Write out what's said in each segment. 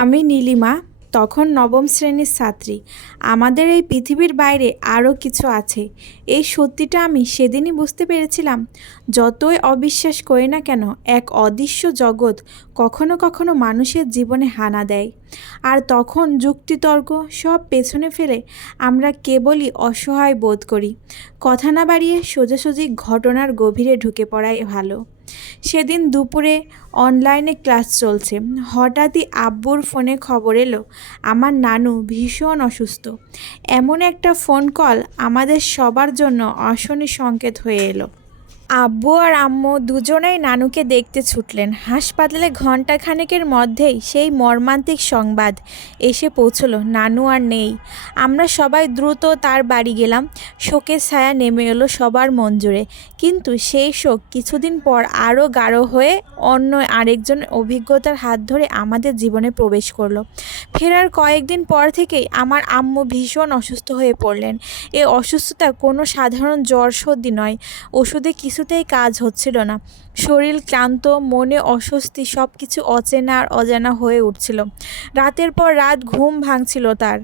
আমি নীলিমা, তখন নবম শ্রেণির ছাত্রী। আমাদের এই পৃথিবীর বাইরে আরও কিছু আছে। এই সত্যিটা আমি সেদিনই বুঝতে পেরেছিলাম। যতই অবিশ্বাস করি না কেন, এক অদৃশ্য জগৎ কখনো কখনো মানুষের জীবনে হানা দেয়। আর তখন যুক্তিতর্ক সব পেছনে ফেলে আমরা কেবলই অসহায় বোধ করি। কথা না বাড়িয়ে সোজাসুজি ঘটনার গভীরে ঢুকে পড়াই ভালো। সেদিন দুপুরে অনলাইনে ক্লাস চলছে। হঠাৎই আব্বুর ফোনে খবর এলো, আমার নানু ভীষণ অসুস্থ। এমন একটা ফোন কল আমাদের সবার জন্য অশনি সংকেত হয়ে এলো। আব্বু আর আম্মু দুজনেই নানুকে দেখতে ছুটলেন। হাসপাতালে ঘণ্টাখানেকের মধ্যেই সেই মর্মান্তিক সংবাদ এসে পৌঁছলো। নানু আর নেই। আমরা সবাই দ্রুত তার বাড়ি গেলাম। শোকের ছায়া নেমে এলো সবার মন জুড়ে। কিন্তু সেই শোক কিছুদিন পর আরও গাঢ় হয়ে অন্য আরেকজন অভিজ্ঞতার হাত ধরে আমাদের জীবনে প্রবেশ করল। ফেরার কয়েকদিন পর থেকেই আমার আম্মু ভীষণ অসুস্থ হয়ে পড়লেন। এ অসুস্থতা কোনো সাধারণ জ্বর সর্দি নয়। ওষুধে কিছুতেই কাজ হচ্ছিল না। শরীর ক্লান্ত, মনে অস্বস্তি সব কিছু অচেনা আর অজানা হয়ে উঠছিল। রাতের পর রাত ঘুম ভাঙছিল তার।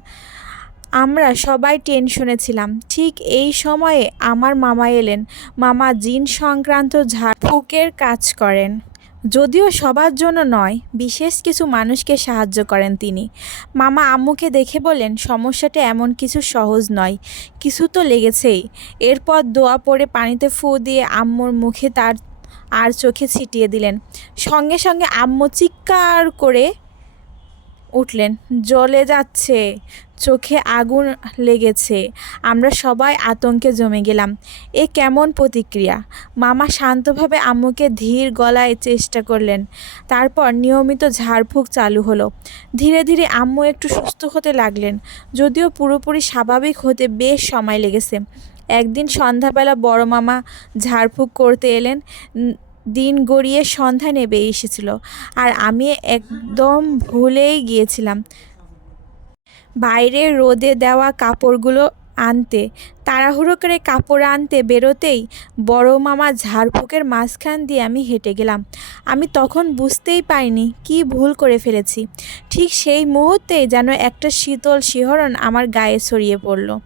আমরা সবাই টেনশনে ছিলাম। ঠিক এই সময়ে আমার মামা এলেন। মামা জিন সংক্রান্ত ঝাড়ফুঁকের কাজ করেন। যদিও সবার জন্য নয়, বিশেষ কিছু মানুষকে সাহায্য করেন তিনি। মামা আম্মুকে দেখে বলেন, সমস্যাটা এমন কিছু সহজ নয়, কিছু তো লেগেছেই। এরপর দোয়া পড়ে পানিতে ফু দিয়ে আম্মুর মুখে তার আর চোখে ছিটিয়ে দিলেন। সঙ্গে সঙ্গে আম্মু চিৎকার করে উঠলেন জ্বলে যাচ্ছে, চোখে আগুন লেগেছে, আমরা সবাই আতঙ্কে জমে গেলাম। এ কেমন প্রতিক্রিয়া? মামা শান্তভাবে আম্মুকে ধীর গলায় চেষ্টা করলেন। তারপর নিয়মিত ঝাড়ফুঁক চালু হলো। ধীরে ধীরে আম্মু একটু সুস্থ হতে লাগলেন, যদিও পুরোপুরি স্বাভাবিক হতে বেশ সময় লেগেছে। একদিন সন্ধ্যাবেলা বড় মামা ঝাড়ফুঁক করতে এলেন দিন গড়িয়ে সন্ধ্যা নেবে এসেছিল। আর আমি একদম ভুলেই গিয়েছিলাম। বাইরে রোদে দেওয়া কাপড়গুলো আনতে। তাড়াহুড়ো করে কাপড় আনতে বেরোতেই বড় মামা ঝাড়ফুঁকের মাঝখান দিয়ে আমি হেঁটে গেলাম। আমি তখন বুঝতেই পারিনি কি ভুল করে ফেলেছি। ঠিক সেই মুহূর্তেই যেন একটা শীতল শিহরণ আমার গায়ে ছড়িয়ে পড়ল।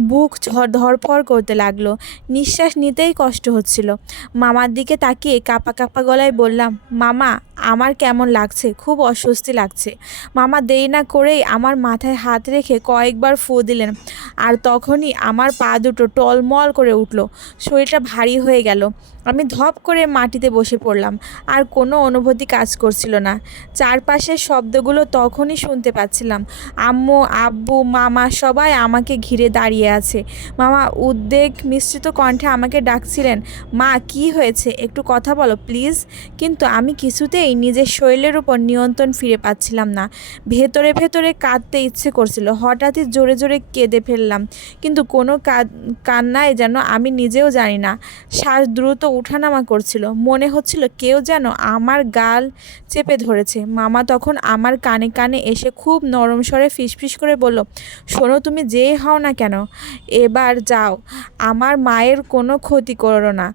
বুক ধরফর করতে লাগল। নিঃশ্বাস নিতেই কষ্ট হচ্ছিল। মামার দিকে তাকিয়ে কাপা কাপা গলায় বললাম, মামা, আমার কেমন লাগছে? খুব অস্বস্তি লাগছে মামা দেরি না করেই আমার মাথায় হাত রেখে কয়েকবার ফু দিলেন। আর তখনই আমার পা দুটো টলমল করে উঠল। শরীরটা ভারী হয়ে গেল। আমি ধপ করে মাটিতে বসে পড়লাম, আর কোনো অনুভূতি কাজ করছিল না। চারপাশের শব্দগুলো তখনই শুনতে পাচ্ছিলাম। আম্মু, আব্বু, মামা সবাই আমাকে ঘিরে দাঁড়িয়ে আছে। মামা, উদ্বেগ মিশ্রিত কণ্ঠে আমাকে ডাকছিলেন, মা, কি হয়েছে? একটু কথা বলো, প্লিজ। কিন্তু আমি কিছুতেই নিজের শরীরের উপর নিয়ন্ত্রণ ফিরে পাচ্ছিলাম না। ভেতরে ভেতরে কাঁদতে ইচ্ছে করছিল, হঠাৎই জোরে জোরে কেঁদে ফেললাম। কিন্তু কোনো কান্নায় যেন আমি নিজেও জানি না। শ্বাস দ্রুত উঠানামা করছিল। মনে হচ্ছিল কেউ যেন আমার গাল চেপে ধরেছে। মামা তখন আমার কানে কানে এসে খুব নরম স্বরে ফিসফিস করে বলল, শোনো, তুমি যেই হও না কেন, এবার যাও। আমার মায়ের কোনো ক্ষতি করো না।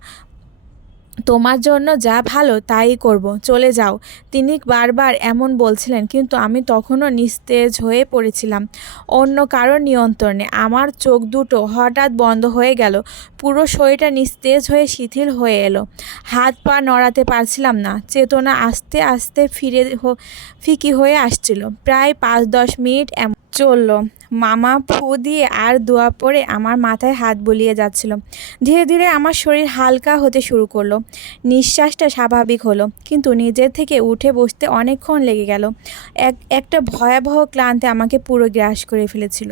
তোমার জন্য যা ভালো তাই করব, চলে যাও। তিনি বারবার এমন বলছিলেন, কিন্তু আমি তখনও নিস্তেজ হয়ে পড়েছিলাম। অন্য কারও নিয়ন্ত্রণে আমার চোখ দুটো হঠাৎ বন্ধ হয়ে গেল, পুরো শরীরটা নিস্তেজ হয়ে শিথিল হয়ে এলো। হাত পা নড়াতে পারছিলাম না, চেতনা আস্তে আস্তে ফিরে ফিকি হয়ে আসছিল। প্রায় পাঁচ দশ মিনিট এমন চলল। মামা ফু দিয়ে আর দোয়া পরে আমার মাথায় হাত বলিয়ে যাচ্ছিল। ধীরে ধীরে আমার শরীর হালকা হতে শুরু করল। নিঃশ্বাসটা স্বাভাবিক হলো, কিন্তু নিজের থেকে উঠে বসতে অনেকক্ষণ লেগে গেল। এক, একটা ভয়াবহ ক্লান্তি আমাকে পুরো গ্রাস করে ফেলেছিল।